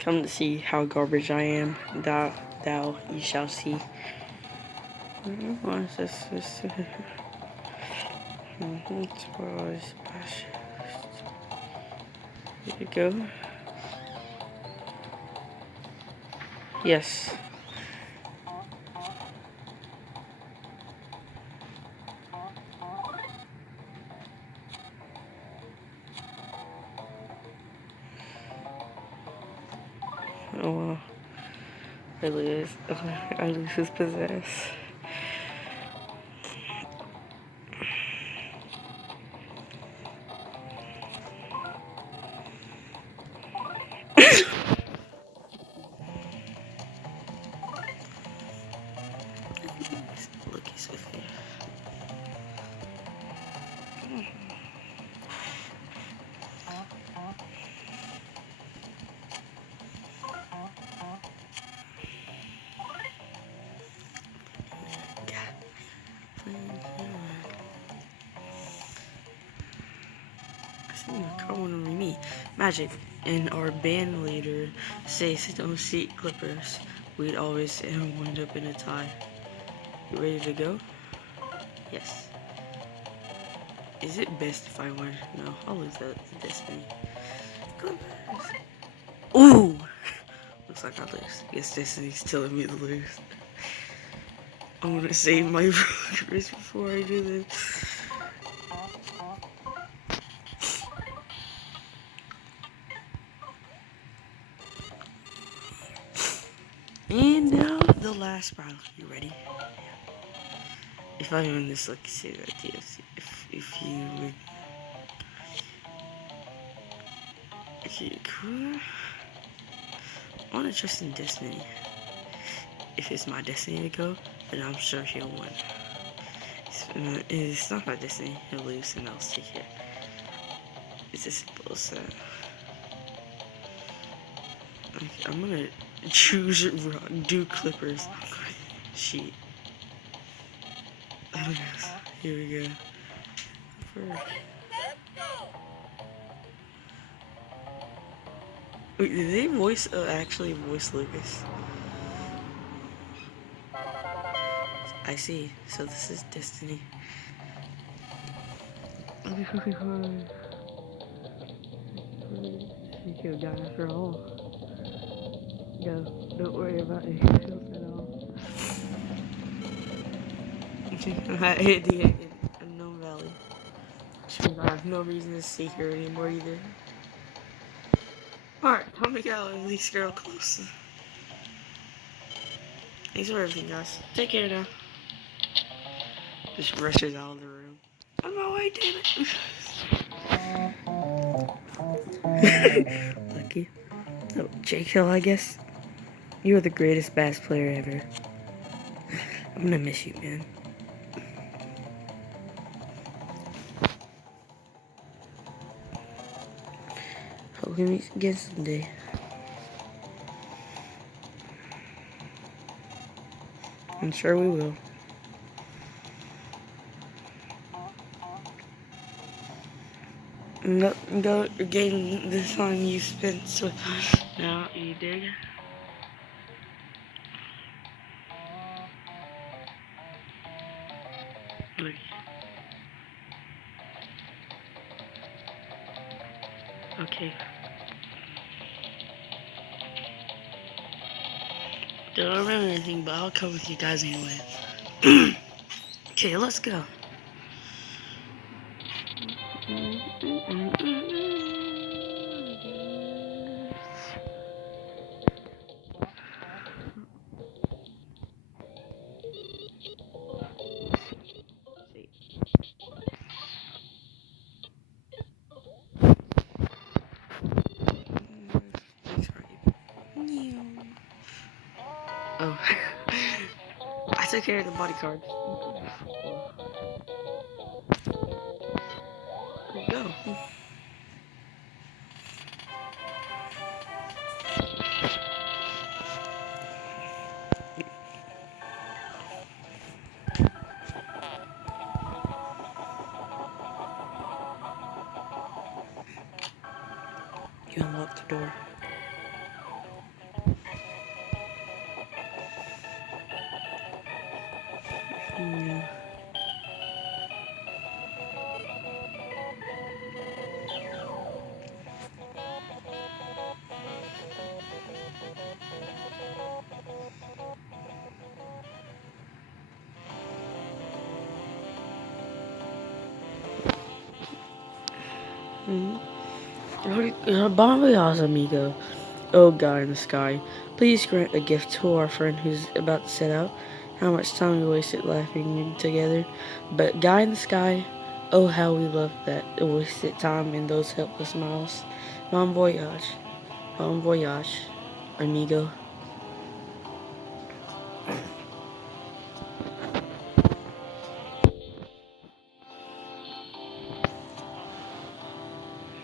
Come to see how garbage I am. Thou you shall see. What is this? Here you go. Yes. Oh well. I lose his possess. Look, he's with me. I see your car wanna be me. Magic and our band leader says don't seat clippers. We'd always wind up in a tie. You ready to go? Yes. Is it best if I win? No, I'll lose that to Destiny. Clippers. Ooh! Looks like I lose. Guess Destiny's telling me to lose. I'm gonna save my progress before I do this. And now the last battle. You ready? If I win this, like say that DFC, if you win, cool. I wanna trust in Destiny. If it's my destiny to go, then I'm sure he'll win. It's not my destiny, he'll lose and I'll stay here. It's as simple as that. I'm gonna choose do clippers. Sheet. Here we go. First. Wait, did they actually voice Lucas? I see. So this is Destiny. You could have gone after all. Go. Don't worry about it. At all. I hit the unknown valley. I have no reason to stay here anymore either. Alright, time to get out and at least girl close. Thanks for everything, guys. Take care now. Just rushes out of the room. On my way, damn it. Lucky. Oh, Jake Hill, I guess. You are the greatest bass player ever. I'm gonna miss you, man. Hope we meet again someday. I'm sure we will. Go regain the time you spent with us. Now, you dig? Look. Okay. Don't remember anything, but I'll come with you guys anyway. Okay, let's go. Oh, I took care of the bodyguard. There you go. You unlock the door. Yeah. Bon voyage, amigo. Oh, God in the sky, please grant a gift to our friend who's about to set out. How much time we wasted laughing together. But, guy in the sky, oh, how we loved that wasted time and those helpless miles. Bon voyage, amigo.